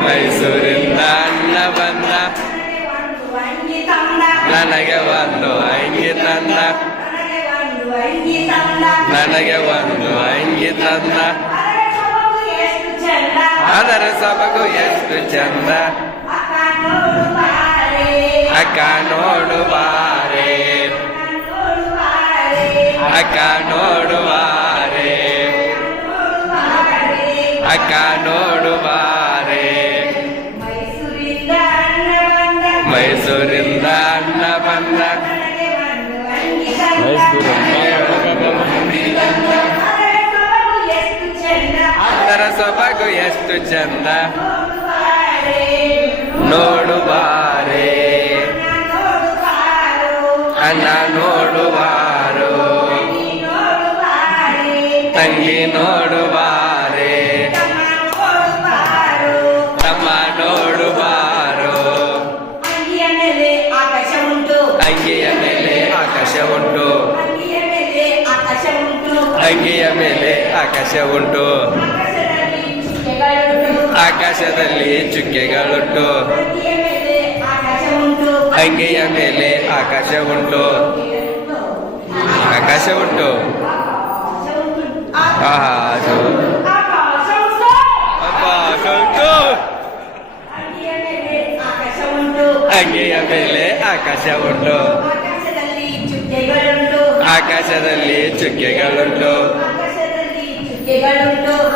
ಮೈಸೂರಿಂದ ಅಣ್ಣ ಬಂದ. ನನಗೆ ಒಂದು ಅಂಗಿ ತಂದ. ನನಗೆ ಒಂದು ಅಂಗಿ ತಂದ. ಅದರ ಸೊಬಗು ಎಷ್ಟು ಚಂದ. ಅಕ್ಕ ನೋಡು ಬಾರೆ ಅಕ್ಕ ನೋಡು ಬಾರೆ ನೋಡು ಬಾರೆ ಅಕ್ಕ ನೋಡು ಬಾರೆ. ಮೈಸೂರಿಂದ ಅಣ್ಣ ಬಂದ ಅದರ ಸೊಬಗು ಎಷ್ಟು ಚಂದ ಅದರ ಸೊಬಗು ಎಷ್ಟು ಚಂದ ನೋಡು ಬಾರೆ ನೋಡು ಬಾರೆ ಅಣ್ಣ ನೋಡು ಬಾರು. ಅಣ್ಣ ನೋಡು ಬಾರು. ನೋಡು ಬಾರೆ. ತಂಗಿ ನೋಡು ಅಂಗಿಯ ಮೇಲೆ ಆಕಾಶ ಉಂಟು. ಆಕಾಶದಲ್ಲಿ ಚುಕ್ಕೆಗಳುಂಟು. ಅಂಗಿಯ ಮೇಲೆ ಆಕಾಶ ಉಂಟು. ಆಕಾಶ ಉಂಟು. ಆಕಾಶ ಉಂಟು. ಅಂಗಿಯ ಮೇಲೆ ಆಕಾಶ ಉಂಟು. ಆಕಾಶದಲ್ಲಿ ಚುಕ್ಕೆಗಳುಂಟು.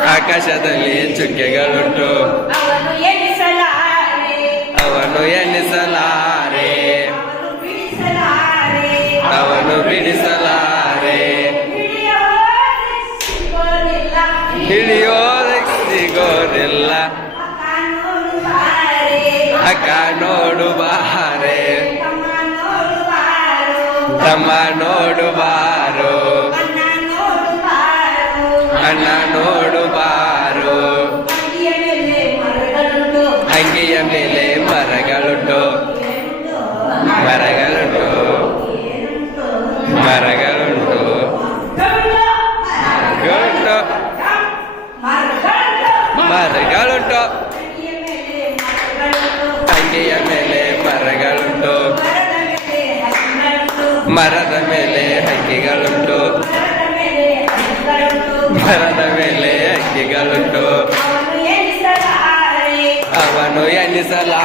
ಆಕಾಶದಲ್ಲಿ ಚುಕ್ಕೆಗಳುಂಟು. ಅವನು ಎಣಿಸಲಾರೆ. ಅವನು ಬಿಡಿಸಲಾರೆ. ಹಿಡಿಯೋದಕ್ಕೆ ಸಿಗೋದಿಲ್ಲ. ಅಕ್ಕ ನೋಡು ಬಾರೆ. ತಮ್ಮ ನೋಡು ಬಾರು. ತಮ್ಮ ನೋಡು ಬಾರು ಅಣ್ಣ ನೋಡು ಬಾರು. ಅಣ್ಣ ನೋಡು ಬಾರು ಅಂಗಿಯ ಮೇಲೆ ಮರಗಳುಂಟು. ಅಂಗಿಯ ಮೇಲೆ ಮರಗಳುಂಟು ಮರಗಳುಂಟು ಮರಗಳುಂಟು ಗಂಟು ಮರಗಳುಂಟು. ಮರಗಳುಂಟು ಅಂಗಿಯ ಮೇಲೆ ಮರದ ಮೇಲೆ ಹಕ್ಕಿಗಳುಂಟು. ಮರದ ಮೇಲೆ ಹಕ್ಕಿಗಳುಂಟು. ಅವನು ಎನಿಸಲಾ